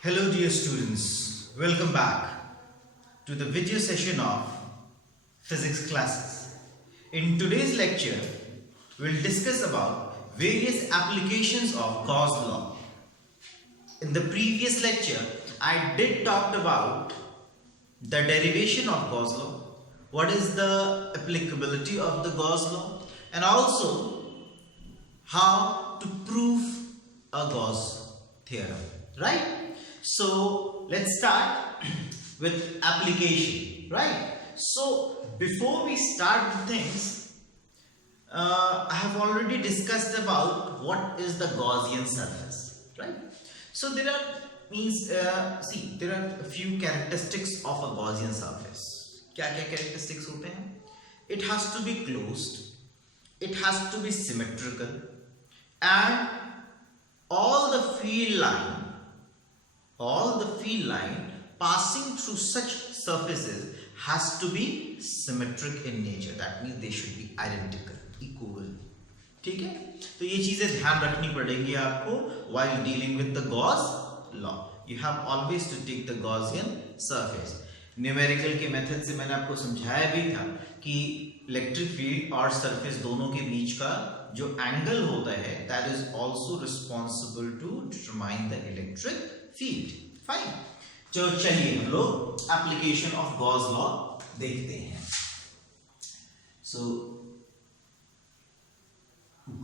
Hello dear students, welcome back to the video session of physics classes. In today's lecture, we'll discuss about various applications of Gauss law. In the previous lecture, I did talk about the derivation of Gauss law, what is the applicability of the Gauss law, and also how to prove a Gauss theorem, right? So let's start with application, right? So before we start the things, I have already discussed about what is the Gaussian surface, right? So there are there are a few characteristics of a Gaussian surface. क्या-क्या characteristics होते हैं? It has to be closed, it has to be symmetrical, and all the field line passing through such surfaces has to be symmetric in nature. That means they should be identical, equal. ठीक है? तो ये चीजें ध्यान रखनी पड़ेगी आपको while dealing with the Gauss law. You have always to take the Gaussian surface. Numerical के मेथड से मैंने आपको समझाया भी था कि इलेक्ट्रिक फील्ड और सरफेस दोनों के बीच का जो एंगल होता है that is also responsible to determine the electric field. Fine. तो चलिए हम लोग एप्लीकेशन ऑफ गॉस लॉ देखते हैं. So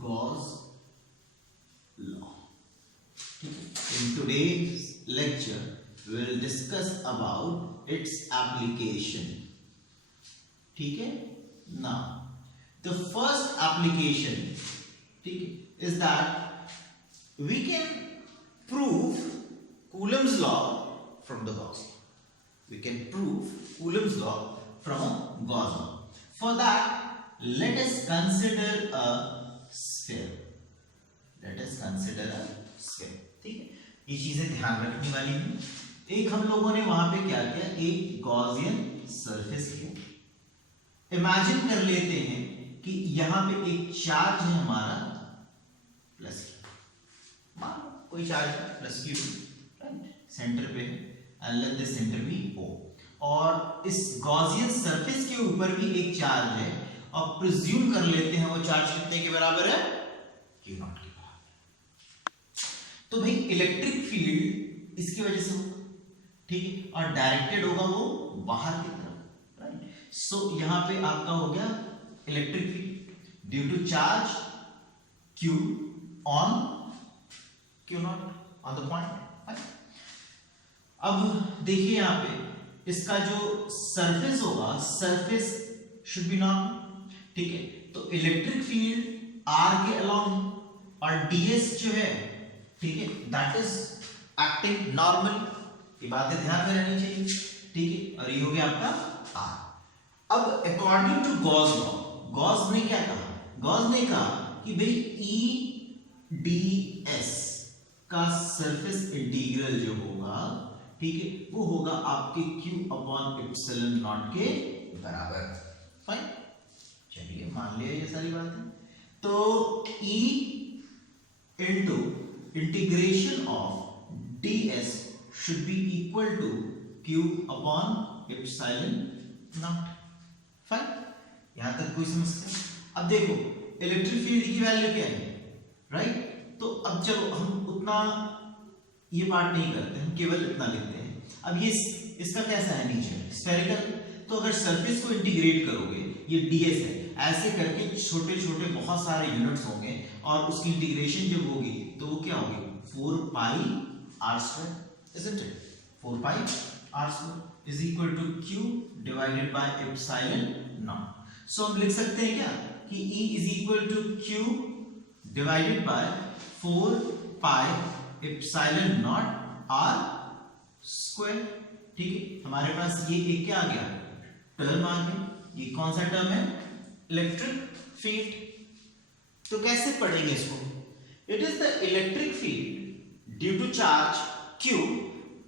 Gauss law. In today's lecture, we will discuss about its application. ठीक है? Now, the first application, ठीक है, is that we can prove Coulomb's law from the Gauss law. We can prove Coulomb's law from Gauss law. For that, let us consider a sphere. Let us consider a sphere. ठीक है? ये चीजें ध्यान रखने वाली हैं. एक हम लोगों ने वहां पे क्या किया, एक गॉसियन सरफेस लिया. इमेजिन कर लेते हैं कि यहां पे एक चार्ज है हमारा प्लस क्यू. मान कोई charge plus q, right, centre पे है, and let the centre be O. और इस गॉसियन सरफेस के ऊपर भी एक चार्ज है और प्रिज्यूम कर लेते हैं वो चार्ज कितने के बराबर है, क्यू नॉट के बराबर. तो भाई इलेक्ट्रिक फील्ड इसकी वजह से होगा, ठीक है, और डायरेक्टेड होगा वो बाहर की तरफ, राइट. सो यहां पे आपका हो गया electric field due to charge q on q not on the point. अब देखिए यहां पे इसका जो सरफेस होगा, सरफेस शुड बी नॉर्मल, ठीक है. तो इलेक्ट्रिक फील्ड आर के अलोंग और डीएस जो है, ठीक है, दैट इज एक्टिंग नॉर्मल. ये बातें ध्यान में रहनी चाहिए, ठीक है. और ये हो गया आपका आर. अब according to Gauss law, Gauss ने क्या कहा, गॉस ने कहा कि भाई ई डी एस का सरफेस इंटीग्रल जो होगा, ठीक है, वो होगा आपके q अपॉन एप्सिलॉन नॉट के बराबर. फाइन. चलिए मान लिया ये सारी बातें. तो e into integration of ds should be equal to q upon epsilon naught. Fine. यहां तक कोई समस्या? अब देखो इलेक्ट्रिक फील्ड की वैल्यू क्या है, राइट. तो अब चलो हम उतना ये पार्ट नहीं करते, हम केवल इतना लिखते हैं. अब ये इसका कैसा है, नीचे स्फेरिकल. तो अगर सरफेस को इंटीग्रेट करोगे, ये ds है, ऐसे करके छोटे छोटे बहुत सारे यूनिट्स होंगे और उसकी इंटीग्रेशन जब होगी तो वो क्या होगी, 4 पाई r square, isn't it? 4 pi r square is equal to q divided by epsilon naught. So हम लिख सकते हैं क्या कि E is equal to q divided by 4 pi epsilon naught r square. ठीक है, हमारे पास ये एक क्या आ गया, टर्म आ गया. ये कौन सा टर्म है, इलेक्ट्रिक फील्ड. तो कैसे पढ़ेंगे इसको, it is the electric field due to charge q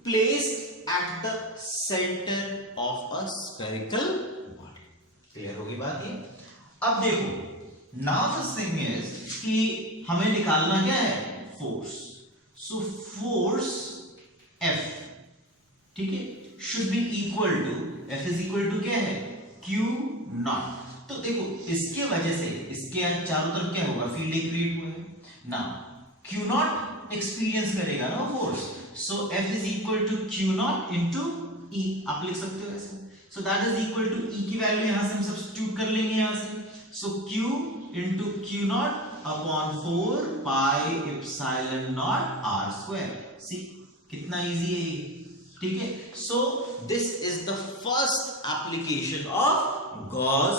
placed at the center of a spherical body. Clear होगी बात ये. अब देखो नाउ द थिंग इज कि हमें निकालना क्या है, फोर्स. सो फोर्स एफ, ठीक है, should be equal to, F is equal to क्या है, क्यू नॉट। तो देखो इसके वजह से इसके चारों तरफ क्या होगा, फील्ड क्रिएट हुआ है ना, क्यू नॉट एक्सपीरियंस करेगा ना force, so F is equal to q not into E, आप लिख सकते हो ऐसे। So that is equal to E की वैल्यू यहां से हम सब्स्टिट्यूट कर लेंगे यहां से, so q into q not upon 4 pi epsilon not r square. See कितना इजी है ये, ठीक है। So this is the first application of Gauss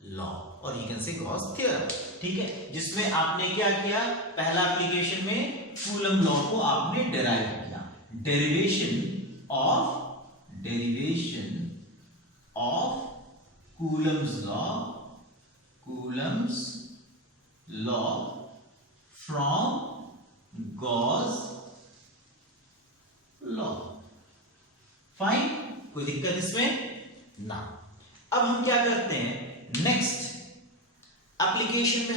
law और you can say Gauss theorem, ठीक है, जिसमें आपने क्या किया, पहला एप्लीकेशन में कूलम लॉ को आपने डिराइव किया, derivation of Coulomb's law from Gauss law. Fine, कोई दिक्कत इसमें ना। अब हम क्या करते हैं, नेक्स्ट एप्लीकेशन में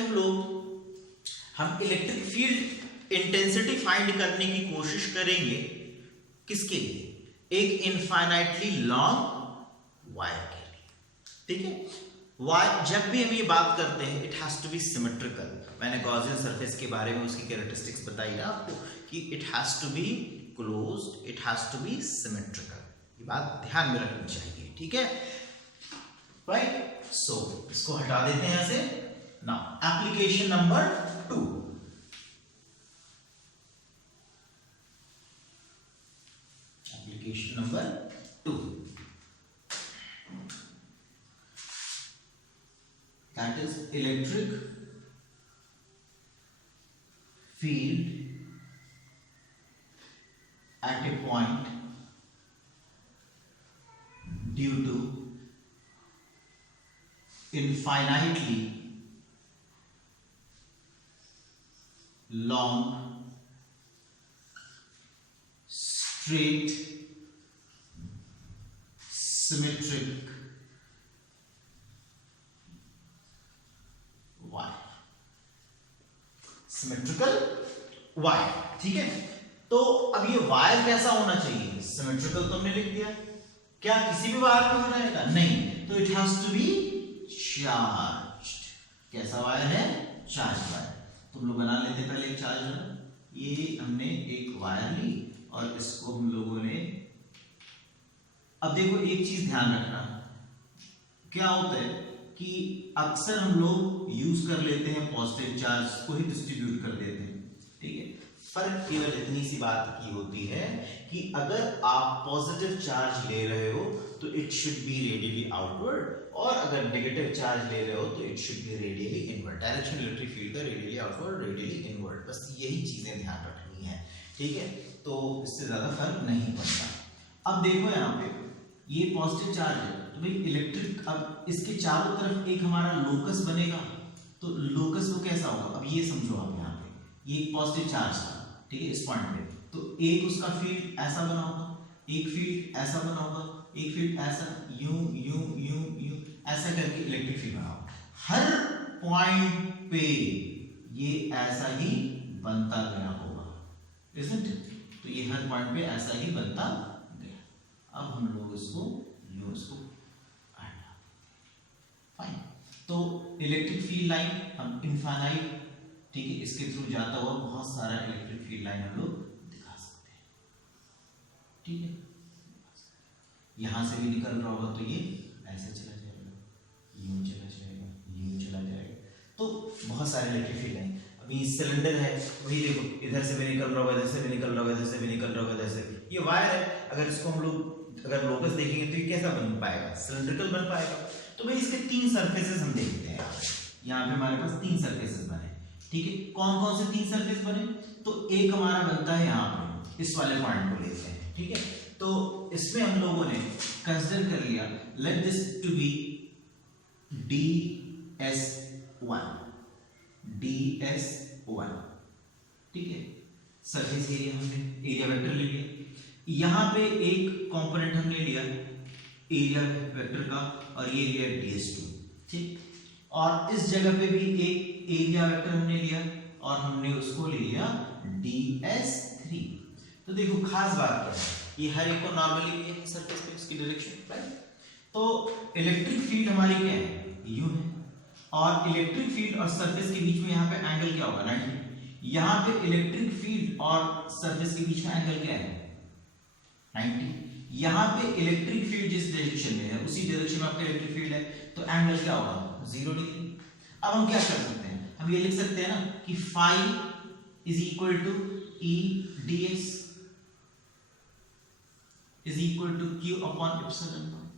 हम इलेक्ट्रिक फील्ड इंटेंसिटी फाइंड करने की कोशिश करेंगे, किसके लिए, एक इनफाइनाइटली लॉन्ग वायर के लिए, ठीक है। वायर जब भी हम ये बात करते हैं, it has to be symmetrical. मैंने गॉसियन सरफेस के बारे में उसकी कैरेक्टरिस्टिक्स बताई ना आपको कि it has to be closed, it has to be symmetrical, ये बात ध्यान में रखनी चाहिए, ठीक है, राइट। सो इसको हटा देते हैं यहां से। Now application number 2, application number 2, that is electric field at a point due to infinitely long straight symmetric wire, symmetrical wire, ठीक है। तो अब ये वायर कैसा होना चाहिए, सिमेट्रिकल तो हमने लिख दिया, क्या किसी भी वायर में हो जाएगा, नहीं, तो it has to be charged. कैसा वायर है, चार्ज वायर। तुम लोग बना लेते पहले एक चार्जर। ये हमने एक वायर ली और इसको हम लोगों ने, अब देखो एक चीज ध्यान रखना, क्या होता है कि अक्सर हम लोग यूज कर लेते हैं पॉजिटिव चार्ज को ही डिस्ट्रीब्यूट कर देते हैं, ठीक है। फर्क केवल इतनी सी बात की होती है कि अगर आप पॉजिटिव चार्ज ले रहे हो तो it should be radially outward, और अगर नेगेटिव चार्ज ले रहे हो तो it should be radially inward. Direction electric field का रेडियली आउटवर्ड, रेडियली इनवर्ड, बस यही चीजें ध्यान रखनी है, ठीक है। तो इससे ज्यादा फर्क नहीं पड़ता। अब देखो यहाँ पे ये पॉजिटिव चार्ज है, तो भाई इलेक्ट्रिक, अब इसके चारों तरफ एक हमारा लोकस बनेगा, तो लोकस वो कैसा होगा, अब ये समझो आप यहाँ पे ये एक पॉजिटिव चार्ज था, ठीक है, इस पॉइंट पे, तो एक उसका फील्ड ऐसा बना होगा, एक फील्ड ऐसा बना होगा, एक फील्ड ऐसा, यूं यूं यूं यूं ऐसा करके इलेक्ट्रिक फील्ड बना होगा। हर पॉइंट पे ये ऐसा ही बनता गया होगा, isn't it? तो ये हर पॉइंट पे ऐसा ही बनता गया। अब हम लोग इसको फाइन, तो इलेक्ट्रिक फील्ड लाइन हम इनफाइनाइट, ठीक है, इसके थ्रू जाता हुआ बहुत सारा इलेक्ट्रिक फील्ड लाइन हम लोग दिखा सकते हैं, ठीक है। यहां से भी निकल रहा होगा तो ये ऐसे चला जाएगा, यूं चला जाएगा, यूं चला जाएगा, तो बहुत सारे इलेक्ट्रिक फील्ड लाइन। अभी सिलेंडर है, वही देखो इधर से भी निकल रहा होगा, इधर से भी निकल रहा होगा, इधर से भी निकल रहा होगा, इधर से। ये वायर है, अगर इसको हम लोग अगर लोकस देखेंगे तो ये कैसा बन पाएगा, सिलिंड्रिकल बन पाएगा। तो भाई इसके 3 सरफेसेस हम देखते हैं, यहाँ पे हमारे पास 3 सरफेसेस बने, ठीक है। कौन कौन से 3 सरफेस बने, तो एक हमारा बनता है यहाँ पे, इस वाले पॉइंट को लेते हैं, ठीक है। तो इसमें हम लोगों ने कंसीडर कर लिया, let this to be DS1, ठीक है। सरफेस एरिया हमने एरिया वेक्टर ले लिया, यहाँ पे एक कंपोनेंट हमने लिया एरिया वेक्टर का, और ये लिया DS2, ठीक। और इस जगह पे भी एक एरिया वेक्टर हमने लिया और हमने उसको ले लिया DS3। तो देखो खास बात क्या है, ये हर एक को नॉर्मली भी है सरफेस पे इसकी डायरेक्शन, राइट। तो इलेक्ट्रिक फील्ड हमारी क्या है, यू है, और इलेक्ट्रिक फील्ड और सरफेस के बीच में यहाँ पे एंगल क्या होगा, 90। यहाँ पे इलेक्ट्रिक फील्ड और सरफेस के बीच में एंगल क्या है, 90। यहाँ पे इलेक्ट्रिक फील्ड जिस डायरेक्शन में है उसी डायरेक्शन में आपका इलेक्ट्रिक फील्ड है, तो एंगल क्या होगा, 0 डिग्री। अब हम क्या कर सकते हैं, हम ये लिख सकते हैं ना कि phi is equal to E d s is equal to q upon epsilon naught.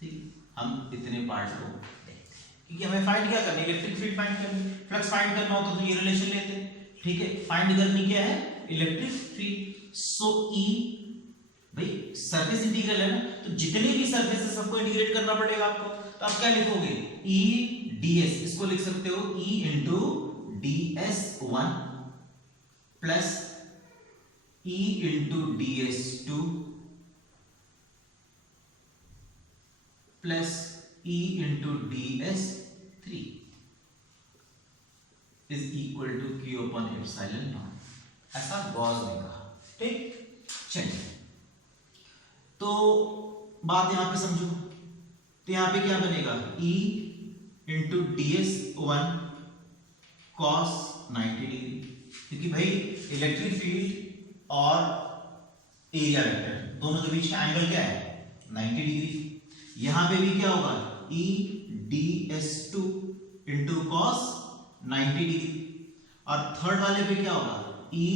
ठीक, हम इतने पार्ट को देखते हैं क्योंकि हमें फाइंड क्या करना है, इलेक्ट्रिक फील्ड फाइंड करनी, फ्लक्स फाइंड करना होता तो ये रिलेशन लेते हैं। ठीक है, फाइंड करनी क्या है, इलेक्ट्रिक फील्ड। सो ई, भाई सरफेस इंटीग्रल है ना, तो जितने भी सरफेस है सबको इंटीग्रेट करना पड़ेगा आपको। तो आप क्या लिखोगे, ई डी एस, इसको लिख सकते हो E into d s 1 plus E into d s 2 plus E into d s 3 is equal to q upon epsilon naught. ऐसा गॉस ने कहा। ठीक, चलिए तो बात यहां पे समझो, तो यहां पे क्या बनेगा, E into d s 1 cos 90 degree, क्योंकि भाई इलेक्ट्रिक फील्ड और एरिया वेक्टर दोनों के बीच का एंगल क्या है, 90 डिग्री। यहां पे भी क्या होगा, E d s 2 into cos 90 degree, और थर्ड वाले पे क्या होगा, E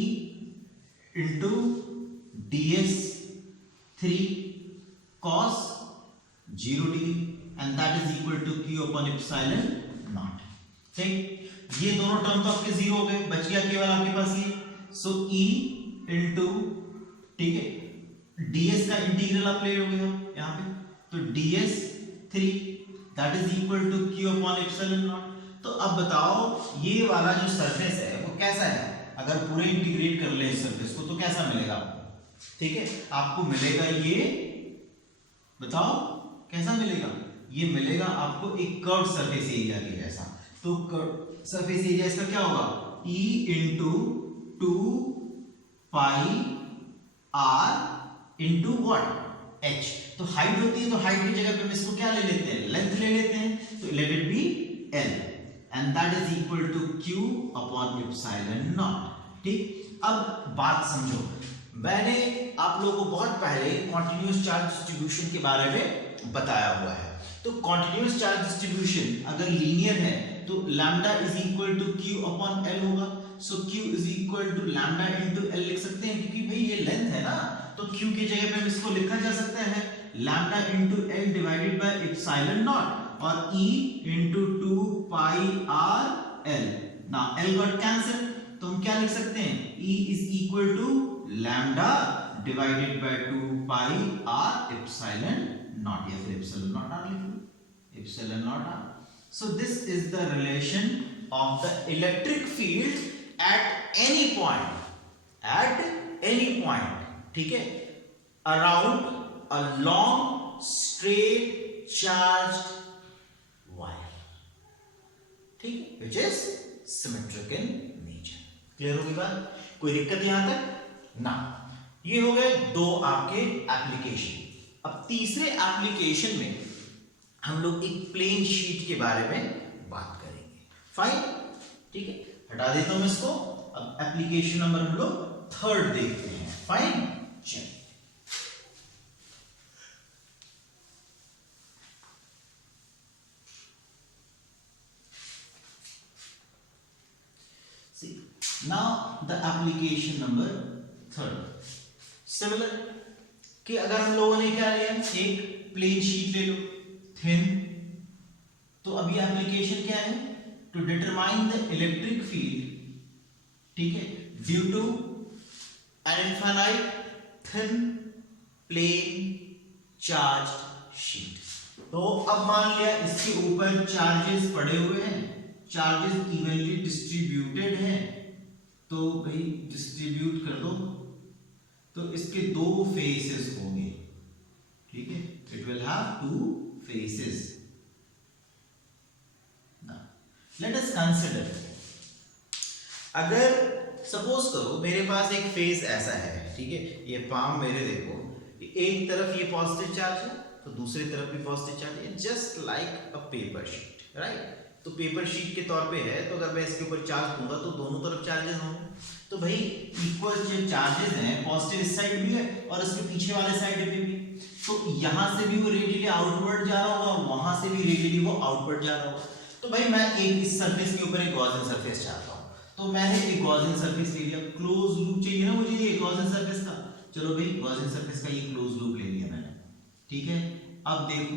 into d s 3 cos 0 degree, and that is equal to q upon epsilon naught. ठीक, ये दोनों टर्म तो आपके 0 हो गए, बच गया केवल आपके पास ये। सो e इंटू, ठीक है, ds का इंटीग्रल आप ले लोगे हम यहाँ पे, तो ds 3 that is equal to q upon epsilon naught. तो अब बताओ ये वाला जो सरफेस है वो कैसा है, अगर पूरे इंटीग्रेट कर ले इस सरफेस को तो कैसा मिलेगा आपको। ठीक है, आपको मिलेगा ये, बताओ कैसा मिलेगा, ये मिलेगा आपको एक कर्व सरफेस एरिया के जैसा। तो कर्व सरफेस एरिया इसका क्या होगा, E into 2 pi r into what, h। तो हाइट होती है, तो हाइट की जगह पे हम इसको क्या ले लेते हैं, लेंथ ले लेते हैं, तो let it be l and that is equal to q upon epsilon naught. ठीक, अब बात समझो, मैंने आप लोगों को बहुत पहले कॉन्टिन्यूअस चार्ज डिस्ट्रीब्यूशन के बारे में बताया हुआ है। तो कॉन्टिन्यूअस चार्ज डिस्ट्रीब्यूशन अगर लीनियर है तो lambda is equal to q upon l होगा। So q is equal to lambda into l लिख सकते हैं, क्योंकि भाई ये लेंथ है ना, तो क्यू की जगह पे हम इसको लिखा जा सकता है lambda into l divided by epsilon not, और E into 2 pi r l। ना l गॉट कैंसिल, तो हम क्या लिख सकते हैं, E is equal to lambda divided by 2 pi r epsilon not, या फिर एप्सिलॉन नॉट r लिख लो, epsilon not r। So this is the relation of the electric field at any point, ठीक है, around a long straight charged wire, ठीक है, which is symmetric in nature। Clear होगी बात, कोई दिक्कत यहां तक ना। ये हो गए दो आपके एप्लीकेशन। अब तीसरे एप्लीकेशन में हम लोग एक प्लेन शीट के बारे में बात करेंगे। फाइन, ठीक है, हटा देता हूं इसको। अब एप्लीकेशन नंबर हम लोग थर्ड देखते हैं। फाइन, चलिए now the application number third similar कि अगर हम लोगों ने क्या लिया, एक प्लेन शीट ले लो थिन, तो अभी एप्लीकेशन क्या है, to determine the electric field, ठीक है, due to an infinite thin plane charged sheet. तो अब मान लिया इसके ऊपर चार्जेस पड़े हुए हैं, चार्जेस इवनली डिस्ट्रीब्यूटेड हैं, तो भाई डिस्ट्रीब्यूट कर दो, तो इसके दो फेसेस होंगे, ठीक है, it will have two faces. Let us consider, अगर सपोज करो मेरे पास एक फेस ऐसा है, ठीक है, ये पाम मेरे देखो, एक तरफ ये पॉजिटिव चार्ज है तो दूसरी तरफ भी पॉजिटिव चार्ज है, just like a paper sheet, right. तो पेपर शीट के तौर पे है, तो अगर मैं इसके ऊपर चार्ज दूंगा तो दोनों तरफ चार्जेस होंगे। तो भाई इक्वल जो चार्जेस हैं, पॉजिटिव इस साइड भी है और इसके पीछे वाले साइड पे भी, तो यहां से भी वो रेडियली आउटवर्ड जा रहा होगा, वहां से भी रेडियली वो आउटवर्ड जा रहा होगा। तो भाई मैं एक इस सरफेस के ऊपर एक गॉसियन सरफेस चाहता हूं, तो मैंने एक गॉसियन सरफेस ले लिया, क्लोज लूप चाहिए ना मुझे ये गॉसियन सरफेस का। चलो भाई गॉसियन सरफेस का ये क्लोज लूप ले लिया मैंने, ठीक है। अब देखो,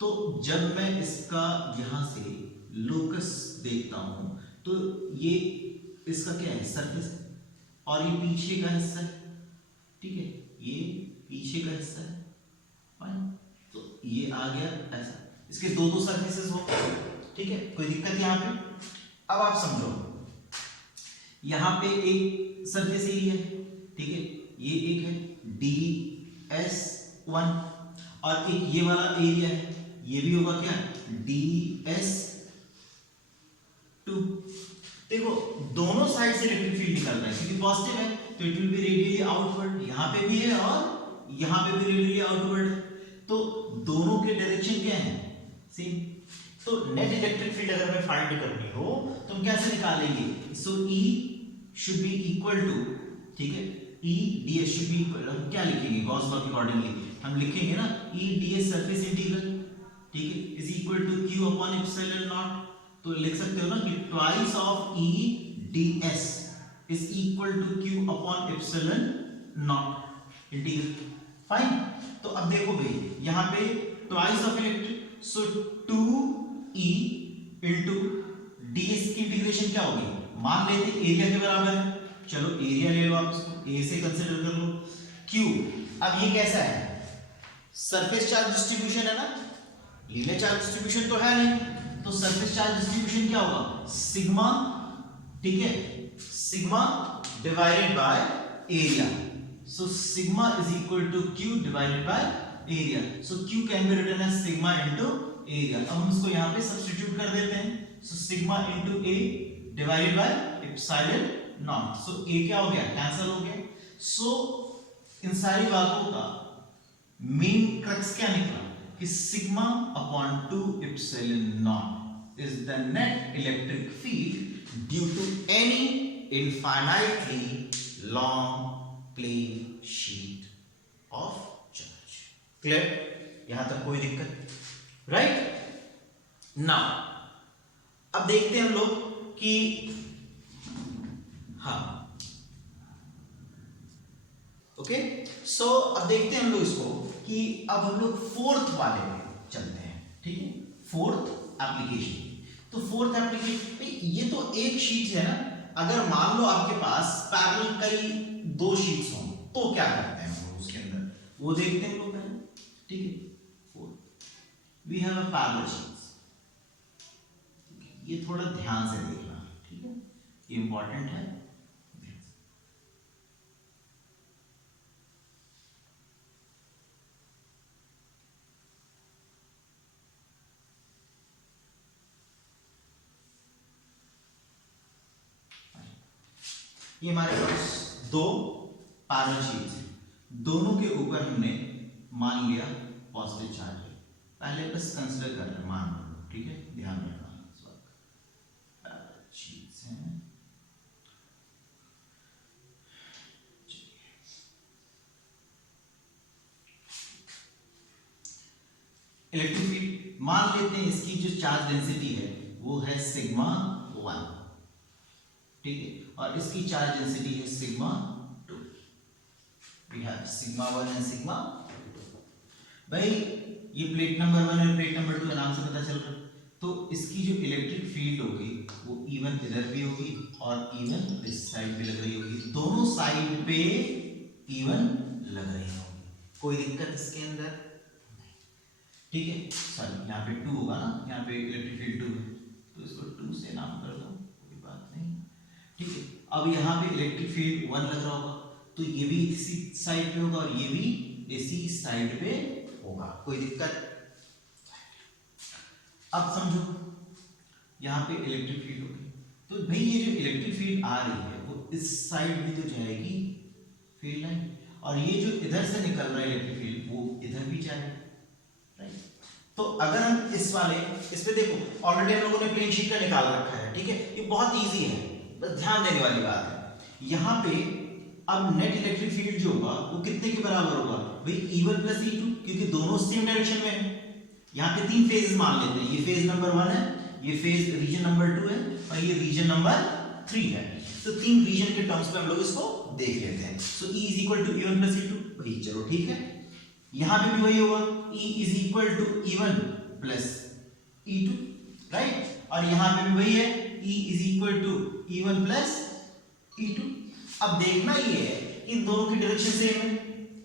तो जब मैं इसका यहां से लोकस देखता हूं तो ये इसका क्या है, सरफेस है, और ये पीछे का हिस्सा है, ठीक है, ये पीछे का हिस्सा है, फाइन। तो ये आ गया ऐसा, इसके दो दो सरफेसेस हो, ठीक है, कोई दिक्कत यहां पे। अब आप समझो, यहां पे एक सरफेस एरिया है, ठीक है, ये एक है DS1, और एक ये वाला एरिया है, ये भी होगा क्या, DS2। देखो दोनों साइड से इलेक्ट्रिक फील्ड निकल रहा है, क्योंकि पॉजिटिव है तो it will B radially outward, यहां पे भी है और यहां पे भी रेडियली आउटवर्ड है, तो दोनों के डायरेक्शन क्या है, सेम। तो नेट इलेक्ट्रिक फील्ड अगर हमें फाइंड करनी हो तो हम कैसे निकालेंगे, so E should be equal to, ठीक है, E ds should be equal, हम क्या लिखेंगे गॉस लॉ के अकॉर्डिंगली हम लिखेंगे ना E ds सरफेस इंटीग्रल, ठीक है, is equal to q upon epsilon naught. तो लिख सकते हो ना कि twice of E ds is equal to q upon epsilon naught integral, fine. तो अब देखो भाई यहां पे twice of electric, so 2E into ds की इंटीग्रेशन क्या होगी, मान लेते एरिया के बराबर है, चलो एरिया ले लो आप, इसको a से कंसीडर कर लो, q। अब ये कैसा है, सरफेस चार्ज डिस्ट्रीब्यूशन है ना, लीनियर चार्ज डिस्ट्रीब्यूशन तो है नहीं, तो सरफेस चार्ज डिस्ट्रीब्यूशन क्या होगा, सिग्मा, ठीक है, sigma divided by area, so sigma is equal to q divided by area, so q can be written as sigma into area. अब हम इसको यहां पे सब्स्टिट्यूट कर देते हैं, so sigma into a divided by epsilon naught, so a क्या हो गया, कैंसिल हो गया। सो इन सारी बातों का मेन क्रक्स क्या निकला कि sigma upon 2 epsilon naught is the net electric field due to any infinitely long plane sheet of charge. Clear, यहां तक कोई दिक्कत, राइट। नाउ अब देखते हैं हम लोग कि हाँ, ओके, सो अब देखते हैं हम लोग इसको कि अब हम लोग फोर्थ वाले में चलते हैं, ठीक है, फोर्थ एप्लीकेशन। तो फोर्थ एप्लीकेशन, ये तो एक शीट है ना, अगर मान लो आपके पास पैरेलल कई दो शीट्स हों तो क्या करते हैं हम लोग उसके अंदर, वो देखते हैं हम लोग पहले, ठीक है। Fourth we have a parallel sheets, ये थोड़ा ध्यान से देखना, ठीक है, ये इंपॉर्टेंट है। ये हमारे पास दो पैरेलल शीट्स हैं, दोनों के ऊपर हमने मान लिया पॉजिटिव चार्ज है, पहले बस कंसीडर कर रहे हैं, मान लो, ठीक है, ध्यान रखना इस बात का। पैरेलल शीट्स हैं, इलेक्ट्रिक फील्ड मान लेते हैं, इसकी जो चार्ज डेंसिटी है वो है सिग्मा 1, ठीक है, और इसकी चार्ज डेंसिटी है sigma 2। We have sigma 1 and sigma 2। भाई ये प्लेट नंबर 1 और प्लेट नंबर 2 नाम से पता चल रहा है, तो इसकी जो इलेक्ट्रिक फील्ड होगी वो इवन इधर भी होगी और इवन इस साइड पे लग रही होगी, दोनों साइड पे इवन लग रही होगी, कोई दिक्कत इसके अंदर नहीं, ठीक है। सॉरी यहाँ पे 2 होगा ना, यहाँ पे इलेक्ट्रिक फील्ड 2 है तो इसको 2 से नाम कर दो, कोई बात नहीं, ठीक है। अब यहाँ पे इलेक्ट्रिक फील्ड 1 लग रहा होगा तो ये भी इसी साइड पे होगा और ये भी इसी साइड पे होगा, कोई दिक्कत। अब समझो यहाँ पे इलेक्ट्रिक फील्ड होगी, तो भाई ये जो इलेक्ट्रिक फील्ड आ रही है वो इस साइड भी तो जाएगी फील्ड लाइन, और ये जो इधर से निकल रहा है इलेक्ट्रिक फील्ड वो इधर भी जाएगा, राइट। तो अगर हम इस पे देखो ऑलरेडी हम लोगों ने प्लेन शीट का निकाल रखा है, ठीक है, ये बहुत इजी है, बस ध्यान देने वाली बात है। यहाँ पे अब नेट इलेक्ट्रिक फील्ड जो होगा वो कितने के बराबर होगा भाई, E1 प्लस E2, क्योंकि दोनों सेम डायरेक्शन में है। यहाँ पे 3 फेजेस मान लेते हैं, ये फेज नंबर 1 है, ये फेज रीजन नंबर 2 है, और ये रीजन नंबर 3 है। तो 3 रीजन के टर्म्स पे हम लोग इसको देख लेते हैं। So E is equal to E1 plus E2, भाई चलो ठीक है। यहाँ पे भी वही होगा, E is equal to E1 plus E2, right, और यहाँ पे भी वही है, E is equal to E1 plus E2। अब देखना ये है इन दोनों की डायरेक्शन सेम है,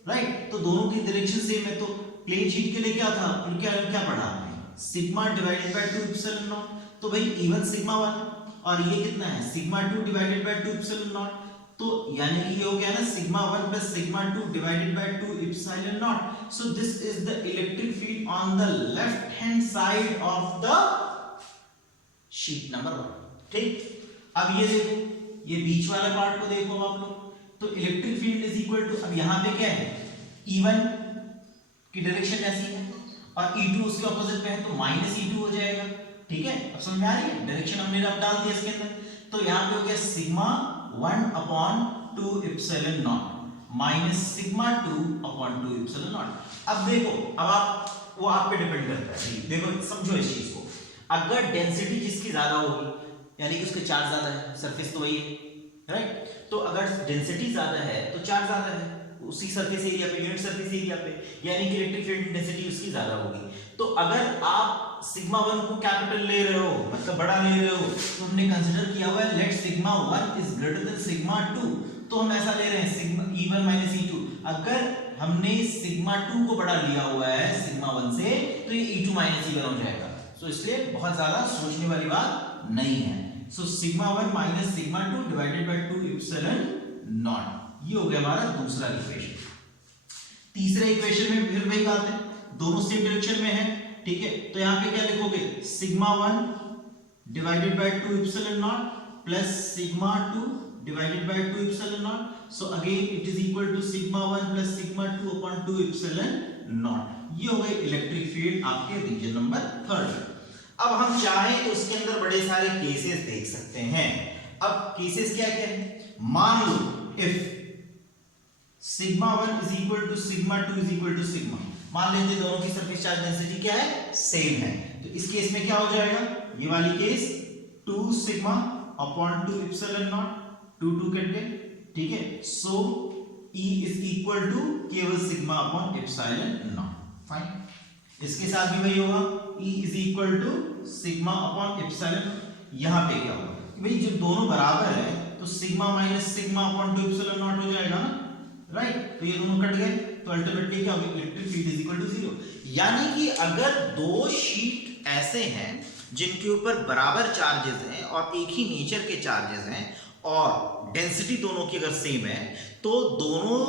राइट, तो दोनों की डायरेक्शन सेम है, तो प्लेन शीट के लिए क्या था, क्या क्या पढ़ा हमने, sigma divided by 2 epsilon naught. तो भाई E1 सिग्मा 1 और ये कितना है sigma 2 divided by 2 epsilon naught, तो यानी कि ये हो गया ना sigma 1 plus sigma 2 divided by 2 epsilon naught. So this is the electric field on the left hand side of the sheet number 1, ठीक। अब ये देखो, ये बीच वाले पार्ट को देखो आप लोग, तो electric field is equal to, अब यहाँ पे क्या है, E1 की डायरेक्शन ऐसी है और E2 उसके ऑपोजिट में है, तो माइनस E2 हो जाएगा, ठीक है। अब समझ में आ रही है, डायरेक्शन हमने अब डाल दिया इसके अंदर, तो यहाँ पे हो गया sigma 1 upon 2 epsilon not minus sigma 2 upon 2 epsilon not. अब देखो, अब आप वो आप पे डिपेंड करता है, देखो समझो इस चीज को, अगर डेंसिटी जिसकी ज्यादा होगी यानी कि उसके चार्ज ज्यादा है, सरफेस तो वही है, राइट, तो अगर डेंसिटी ज्यादा है तो चार्ज ज्यादा है उसी सरफेस एरिया पे, यूनिट सरफेस एरिया पे, यानी कि इलेक्ट्रिक फील्ड डेंसिटी उसकी ज्यादा होगी। तो अगर आप सिग्मा 1 को कैपिटल ले रहे हो, मतलब बड़ा ले रहे हो, तो हमने कंसीडर किया हुआ है let sigma 1 is greater than sigma 2, तो हम ऐसा ले रहे हैं सिग्मा E1 माइनस E2। अगर हमने सिग्मा 2 को बड़ा लिया हुआ है सिग्मा 1 से, तो ये E2 माइनस E1 हो जाएगा, तो इसलिए बहुत ज्यादा सोचने वाली बात नहीं है। So sigma 1 minus sigma 2 divided by 2 epsilon naught, ये हो गया हमारा दूसरा इक्वेशन। तीसरे इक्वेशन में फिर वही बात है, दोनों सेम डायरेक्शन में है, ठीक है, तो यहाँ पे क्या लिखोगे sigma 1 divided by 2 epsilon naught plus sigma 2 divided by 2 epsilon naught. So again it is equal to sigma 1 plus sigma 2 upon 2 epsilon naught. ये हो गए इलेक्ट्रिक फील्ड आपके रीजन नंबर 3। अब हम चाहें तो उसके अंदर बड़े सारे केसेस देख सकते हैं। अब केसेस क्या क्या है, मान लो if sigma 1 is equal to sigma 2 is equal to sigma, मान लेते दोनों की सरफेस चार्ज डेंसिटी क्या है, सेम है, तो इस केस में क्या हो जाएगा, ये वाली case 2 sigma upon 2 epsilon naught, 2 cut गए, ठीक है। So E is equal to केवल sigma upon epsilon naught, fine. इसके साथ भी वही होगा, E is equal to sigma upon epsilon. यहाँ पे क्या होगा भाई, जब दोनों बराबर है तो sigma minus sigma upon 2 epsilon not हो जाएगा ना, राइट, तो ये दोनों कट गए, तो अल्टीमेटली क्या होगा, electric field is equal to 0। यानी कि अगर दो शीट ऐसे हैं जिनके ऊपर बराबर चार्जेस हैं और एक ही नेचर के चार्जेस हैं और डेंसिटी दोनों की अगर सेम है, तो दोनों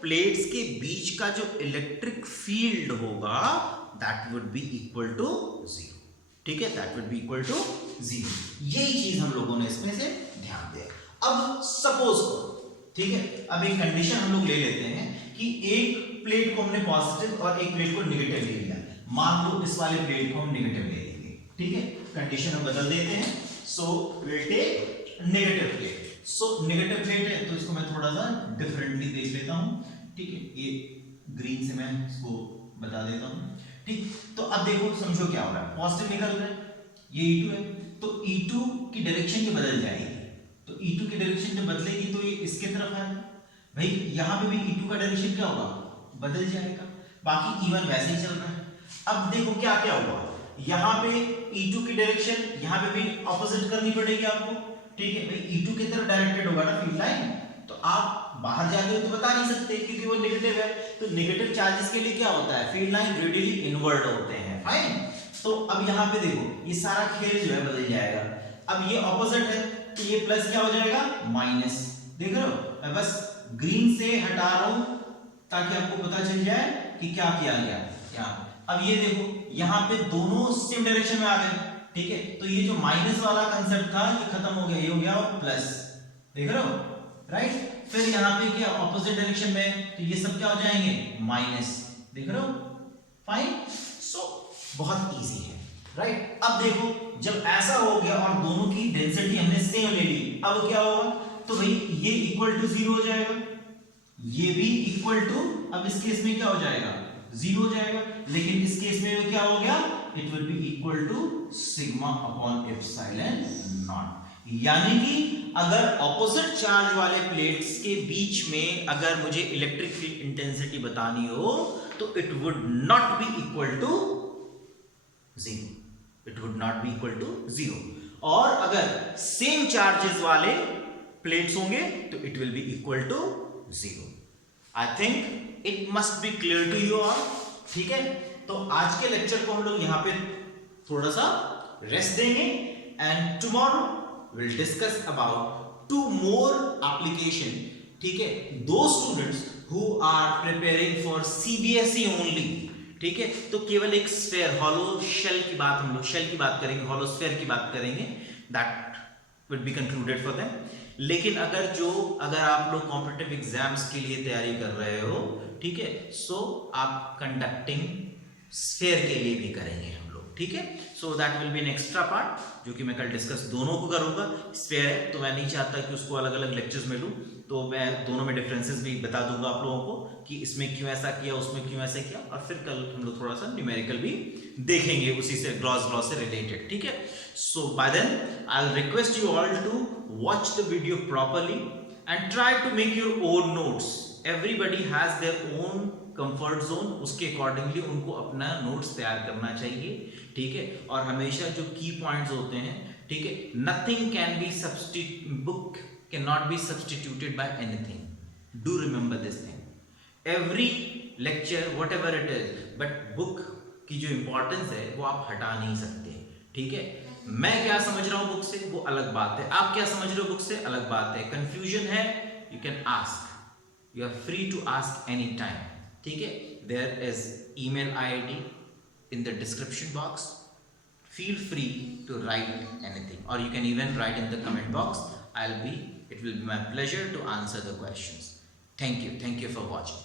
प्लेट्स के बीच का जो इलेक्ट्रिक फील्ड होगा that would be equal to 0, ठीक है, that would be equal to 0। यही चीज हम लोगों ने इसमें से ध्यान दिया। अब सपोज करो, ठीक है, अब एक कंडीशन हम लोग ले लेते हैं कि एक प्लेट को हमने पॉजिटिव और एक प्लेट को नेगेटिव ले लिया, मान लो इस वाले प्लेट को हम नेगेटिव ले लेंगे, ठीक है, कंडीशन हम बदल देते हैं। So will take negative plate, so negative plate है तो इसको मैं थोड़ा सा डिफरेंटली देख लेता हूं, ठीक है, ये ग्रीन से मैं इसको बता देता हूं, ठीक। तो अब देखो समझो क्या हो रहा है, पॉजिटिव निकल रहा है, ये E2 है, तो E2 की डायरेक्शन ये बदल जाएगी, तो E2 की डायरेक्शन जब बदलेगी तो ये इसके तरफ है भाई, यहां पे भी E2 का डायरेक्शन क्या होगा, बदल जाएगा, बाकी E1 वैसे ही चल रहा है। अब देखो क्या क्या होगा, यहां पे E2 की डायरेक्शन यहां पे भी ऑपोजिट करनी पड़ेगी आपको, ठीक है भाई, E2 की तरफ डायरेक्टेड होगा ना फील्ड लाइन, तो आप बाहर जाके तो बता नहीं सकते क्योंकि वो नेगेटिव है, तो नेगेटिव चार्जेस के लिए क्या होता है, फील्ड लाइन रेडियली इनवर्ट होते हैं, फाइन। तो अब यहाँ पे देखो ये सारा खेल जो है बदल जाएगा, अब ये ऑपोजिट है तो ये प्लस क्या हो जाएगा, माइनस, देख रहे हो, मैं बस ग्रीन से हटा रहा हूं ताकि आपको पता चल जाए कि क्या किया गया यहाँ। अब ये देखो यहाँ पे दोनों सेम डायरेक्शन में आ गए, ठीक है, तो ये जो माइनस वाला कंसेप्ट था ये खत्म हो गया, ये हो गया प्लस, देख रहे हो, राइट। फिर यहाँ पे क्या ऑपोजिट डायरेक्शन में, तो ये सब क्या हो जाएंगे माइनस, देख रहे हो, फाइन। सो बहुत इजी है, राइट। अब देखो जब ऐसा हो गया और दोनों की डेंसिटी हमने सेम ले ली, अब क्या होगा, तो भाई ये इक्वल टू 0 हो जाएगा, ये भी इक्वल टू, अब इस केस में क्या हो जाएगा 0 हो जाएगा, लेकिन इस केस में क्या हो गया, it will be equal to sigma upon epsilon naught. यानी कि अगर ऑपोजिट चार्ज वाले प्लेट्स के बीच में अगर मुझे इलेक्ट्रिक फील्ड इंटेंसिटी बतानी हो तो it would not be equal to 0, it would not be equal to 0। और अगर सेम चार्जेस वाले प्लेट्स होंगे तो it will be equal to 0। I think it must be clear to you all, ठीक है। तो आज के लेक्चर को हम लोग यहां पे थोड़ा सा रेस्ट देंगे and tomorrow we'll discuss about 2 more application, ठीक है। दो students who are preparing for CBSE only, ठीक है, तो केवल एक स्फेयर हॉलो शेल की बात, हम लोग शेल की बात करेंगे, हॉलो स्फेयर की बात करेंगे, that will be concluded for them। लेकिन अगर आप लोग कॉम्पिटिटिव एग्जाम्स के लिए तैयारी कर रहे हो, ठीक है, सो आप कंडक्टिंग स्फेयर के लिए भी करेंगे हम लोग, ठीक है। So that will be an extra part जो कि मैं कल डिस्कस दोनों को करूंगा। स्फेयर है तो मैं नहीं चाहता कि उसको अलग अलग लेक्चर्स में लूं, तो मैं दोनों में डिफरेंसेस भी बता दूंगा आप लोगों को कि इसमें क्यों ऐसा किया, उसमें क्यों ऐसा किया, और फिर कल हम लोग थोड़ा सा न्यूमेरिकल भी देखेंगे उसी से ग्लॉस से रिलेटेड, ठीक है। So by then I will request you all to watch the video properly and try to make your own notes. Everybody has their own comfort zone, उसके अकॉर्डिंगली उनको अपना नोट्स तैयार करना चाहिए, ठीक है। और हमेशा जो की पॉइंट्स होते हैं, ठीक है, nothing can be substitute, book can not be substituted by anything, do remember this thing. Every lecture whatever it is, but book की जो इंपॉर्टेंस है वो आप हटा नहीं सकते, ठीक है। मैं क्या समझ रहा हूं बुक से वो अलग बात है, आप क्या समझ रहे हो बुक से अलग बात है। कंफ्यूजन है, you can ask, you are free to ask any time, ठीक है। There is email ID in the description box. Feel free to write anything, or you can even write in the comment box. It will be my pleasure to answer the questions. Thank you for watching.